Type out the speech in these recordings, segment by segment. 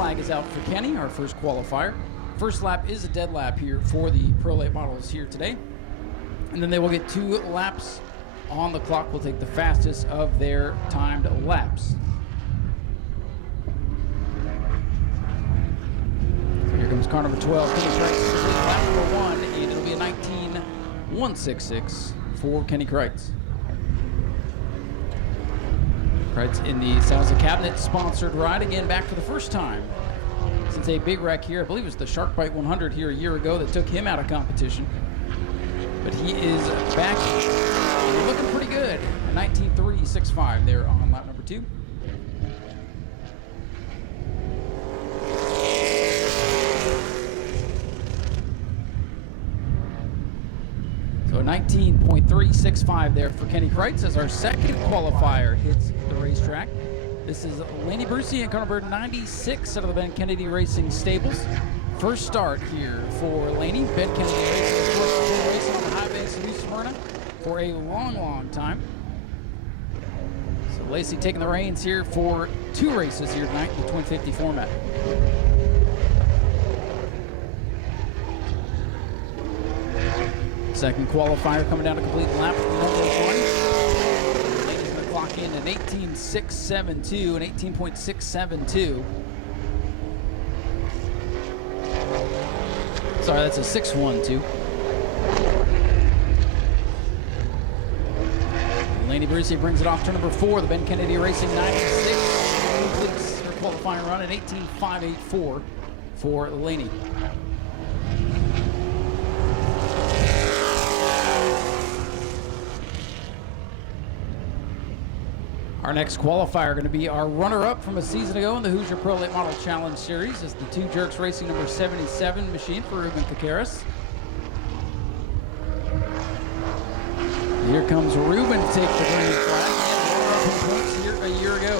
flag is out for Kenny, our first qualifier. First lap is a dead lap here for the Pro Late models here today. And then they will get 2 laps on the clock. We'll take the fastest of their timed laps. So here comes car number 12, Kenny Kreitz, lap number 1, and it'll be a 19.166 for Kenny Kreitz. Kreitz in the Sounds of Cabinet sponsored ride, again back for the first time since a big wreck here. I believe it was the Shark Bite 100 here a year ago that took him out of competition. But he is back and looking pretty good. 19.365 there on lap number 2. So a 19.365 there for Kenny Kreitz as our second qualifier hits the racetrack. This is Laney Bruy and car number 96 out of the Ben Kennedy Racing Stables. First start here for Laney. Ben Kennedy Racing on the high banks of New Smyrna for a long, long time. So Lacey taking the reins here for 2 races here tonight in the Twin 50 format. Second qualifier coming down to complete lap number 1. Lady's going to clock in at 18.672 and 18.672. Sorry, that's a 6.12. Laney Bruy brings it off to number 4. The Ben Kennedy Racing 96 completes her qualifying run at 18.584 for Laney. Our next qualifier going to be our runner-up from a season ago in the Hoosier Pro Late Model Challenge Series. Is the Two Jerks Racing number 77 machine for Reuben Caris. Here comes Reuben to take the green flag. He had points here a year ago.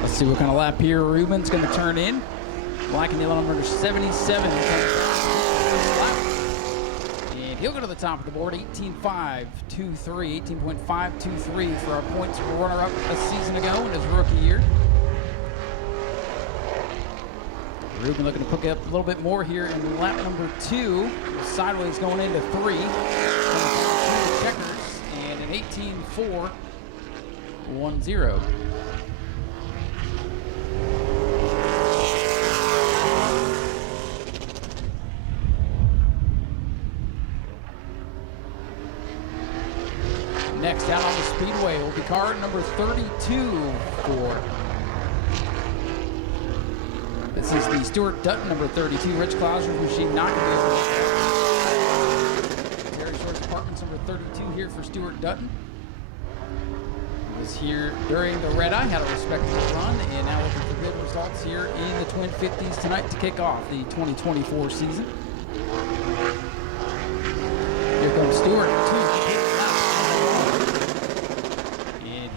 Let's see what kind of lap here Reuben's going to turn in. Black and yellow number 77. And he'll go to the top of the board, 18.523, 18.523 for our points for runner-up a season ago in his rookie year. Reuben looking to pick up a little bit more here in lap number 2. Sideways going into 3. Checkers and an 18.410. Next out on the Speedway will be car number 32 for. This is the Stuart Dutton number 32, Rich Clauser's machine, not going to be able to. Terry Short's Apartments number 32 here for Stuart Dutton. He was here during the Red Eye, had a respectable run, and now looking for good results here in the Twin 50s tonight to kick off the 2024 season. Here comes Stuart,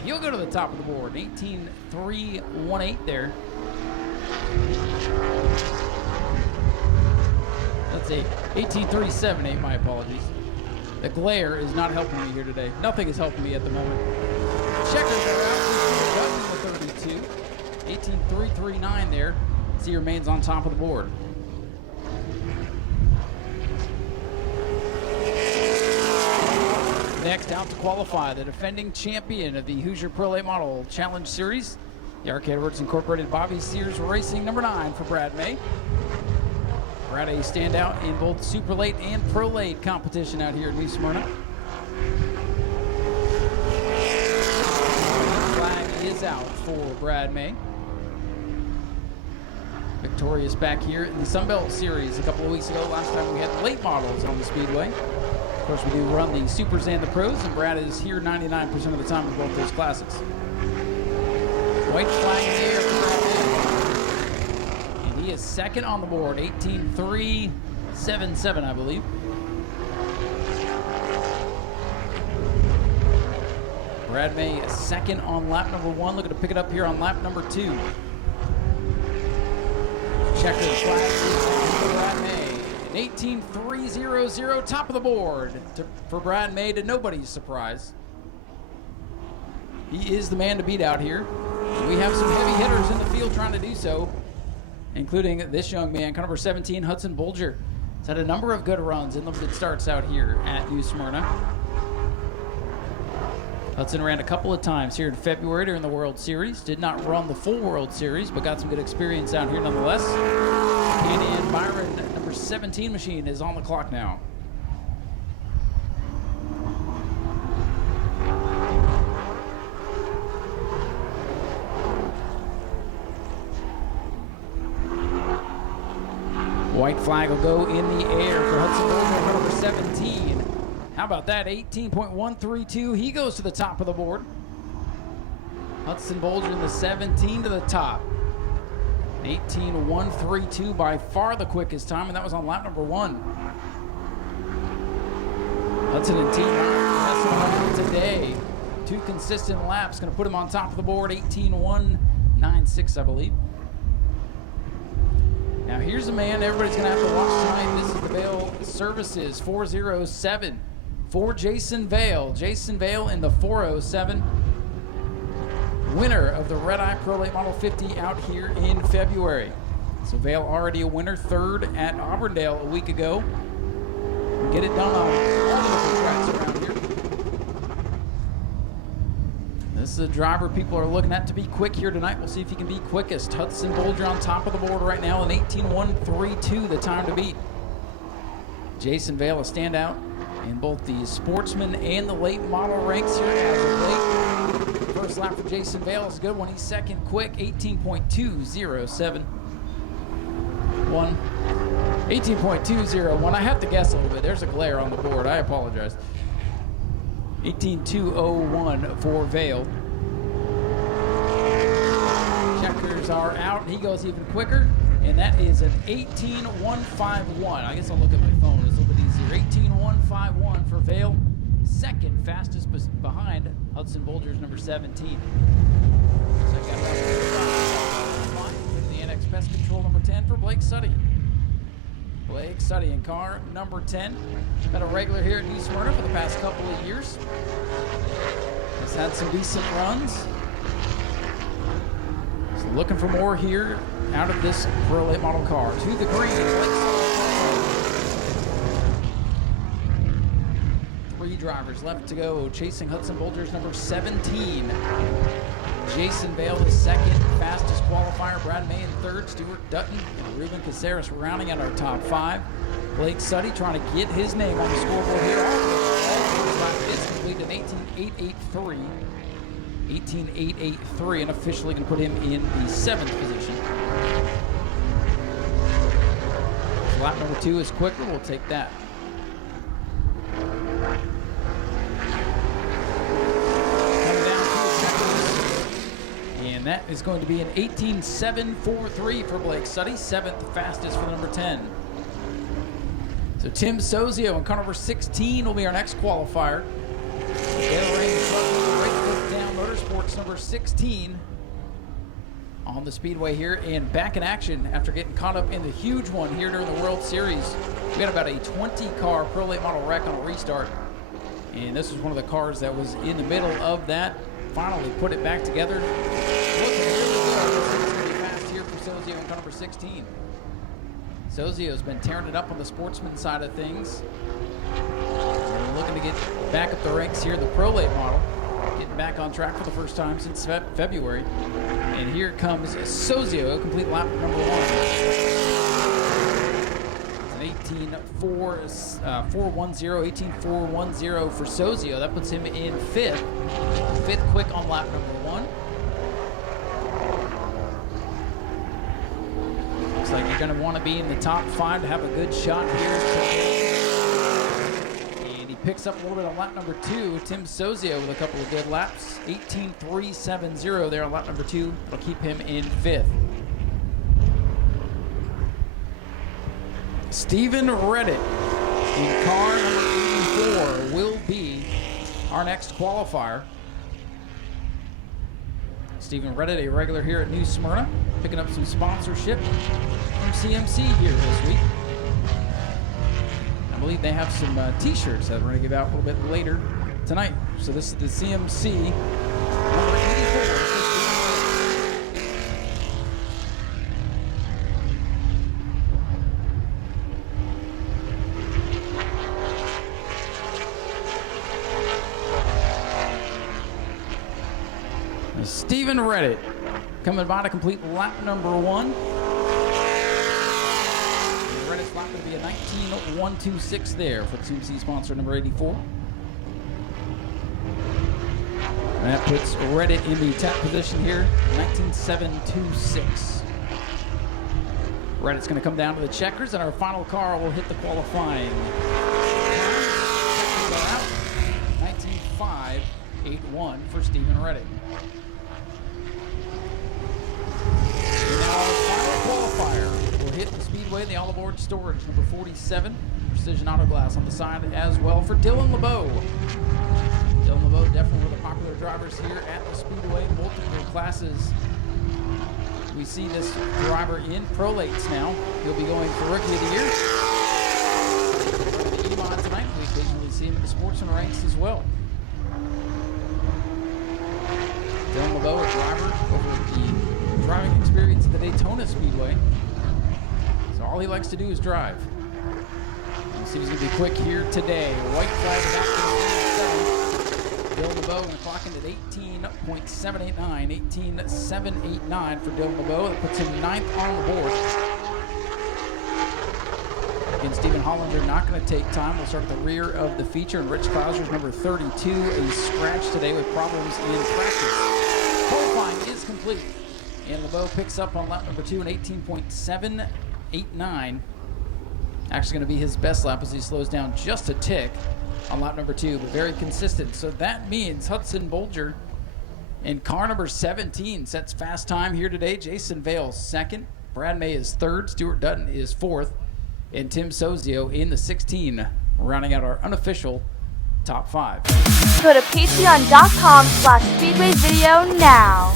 he'll go to the top of the board, 18.318 there. Let's see, 18.378, my apologies. The glare is not helping me here today. Nothing is helping me at the moment. Checkers are out for 32, 18.339 there. As he remains on top of the board. Next out to qualify, the defending champion of the Hoosier Pro Late Model Challenge Series, the Arcade Works Incorporated Bobby Sears Racing number 9 for Brad May. Brad a standout in both Super Late and Pro Late competition out here at New Smyrna. Flag is out for Brad May. Victorious back here in the Sunbelt Series a couple of weeks ago. Last time we had late models on the Speedway. Of course, we do run the Supers and the Pros, and Brad is here 99% of the time in both those classes. White flag in the air for Brad May. And he is second on the board, 18.377, I believe. Brad May is second on lap number 1, looking to pick it up here on lap number 2. Chequered flag for Brad May. 18.300, top of the board for Brad May, to nobody's surprise. He is the man to beat out here. We have some heavy hitters in the field trying to do so, including this young man, car number 17, Hudson Bulger. He's had a number of good runs in limited starts out here at New Smyrna. Hudson ran a couple of times here in February during the World Series. Did not run the full World Series, but got some good experience out here nonetheless. And Byron, number 17 machine, is on the clock now. White flag will go in the air for Hudson Bulger, number 17. How about that? 18.132. He goes to the top of the board. Hudson Bulger in the 17 to the top. 18.132, by far the quickest time, and that was on lap number 1. Hudson and Team Nine today. 2 consistent laps, going to put him on top of the board. 18.196, I believe. Now here's a man everybody's going to have to watch tonight. This is the Vail Services 407 for Jason Vail. Jason Vail in the 407. Winner of the Red Eye Pro Late Model 50 out here in February. So Vail already a winner, 3rd at Auburndale a week ago. Get it done on all the different tracks around here. This is a driver people are looking at to be quick here tonight. We'll see if he can be quickest. Hudson Bulger on top of the board right now, an 18.132, the time to beat. Jason Vail, a standout in both the sportsman and the late model ranks here as of late. First lap for Jason Vail is a good one. He's second quick, 18.207. 18.201. I have to guess a little bit. There's a glare on the board. I apologize. 18.201 for Vail. Checkers are out. He goes even quicker, and that is an 18.151. I guess I'll look at my phone. It's a little bit easier. 18.151 for Vail. Second fastest behind Hudson Bulger's number 17. So I got the NX Pest Control number 10 for Blake Suddy. Blake Suddy in car number 10. Been a regular here at New Smyrna for the past couple of years. He's had some decent runs. So looking for more here out of this Pro Late Model car. To the green, Blake Suddy. 3 drivers left to go, chasing Hudson Bulger's number 17. Jason Vail is second, fastest qualifier. Brad May in third. Stuart Dutton and Reuben Caris rounding out our top 5. Blake Suddy trying to get his name on the scoreboard here. All is complete an 18.883. 18.883, and officially going to put him in the 7th position. Lap number 2 is quicker. We'll take that. And that is going to be an 18.743 for Blake Suddy, 7th fastest for the number 10. So Tim Soio in car number 16 will be our next qualifier. Dale Rain Down Motorsports number 16 on the speedway here, and back in action after getting caught up in the huge one here during the World Series. We got about a 20-car Pro Late Model wreck on a restart, and this was one of the cars that was in the middle of that. Finally put it back together. Looking really good. It's going to be fast here for Soio in car number 16. Sozio's been tearing it up on the sportsman side of things. We're looking to get back up the ranks here, the Pro Late Model. Getting back on track for the first time since February. And here comes Soio, complete lap number 1. It's an 18.410 for Soio. That puts him in 5th. 5th quick on lap number 1. Looks like you're going to want to be in the top 5 to have a good shot here. And he picks up a little bit on lap number 2. Tim Soio with a couple of good laps. 18.370 there on lap number 2. It'll keep him in 5th. Stephen Redditt in car number 84 will be our next qualifier. Stephen Redditt, a regular here at New Smyrna, picking up some sponsorship from CMC here this week. believe they have some t-shirts that we're going to give out a little bit later tonight. So this is the CMC number 84. Stephen Reddit coming by to complete lap number 1. Reddit's lap going to be a 19.126 there for the CMC sponsor number 84. And that puts Reddit in the tap position here, 19.726. Reddit's going to come down to the checkers, and our final car will hit the qualifying. 19.581 for Stephen Reddit. Qualifier will hit the Speedway, the all-aboard storage, number 47, Precision Auto Glass on the side as well for Dylan LeBeau. Dylan LeBeau, definitely one of the popular drivers here at the Speedway, multiple classes. We see this driver in prolates now. He'll be going for Rookie of the Year. The E-Mod tonight, we occasionally see him in the Sportsman ranks as well. Dylan LeBeau, a driver over the driving experience at the Daytona Speedway. So all he likes to do is drive. We'll see if he's going to be quick here today. White flag is out to 7. Dylan LeBeau going to clock in at 18.789. 18.789 for Dylan LeBeau. That puts him 9th on the board. Again, Stephen Hollander not going to take time. We'll start at the rear of the feature. And Rich Krauser's number 32, a scratch today with problems in practice. Qualifying is complete. And LeBeau picks up on lap number 2 an 18.789. Actually going to be his best lap as he slows down just a tick on lap number 2, but very consistent. So that means Hudson Bolger in car number 17 sets fast time here today. Jason Vale's 2nd. Brad May is 3rd. Stuart Dutton is 4th. And Tim Soio in the 16, rounding out our unofficial top 5. Go to patreon.com/speedwayvideo now.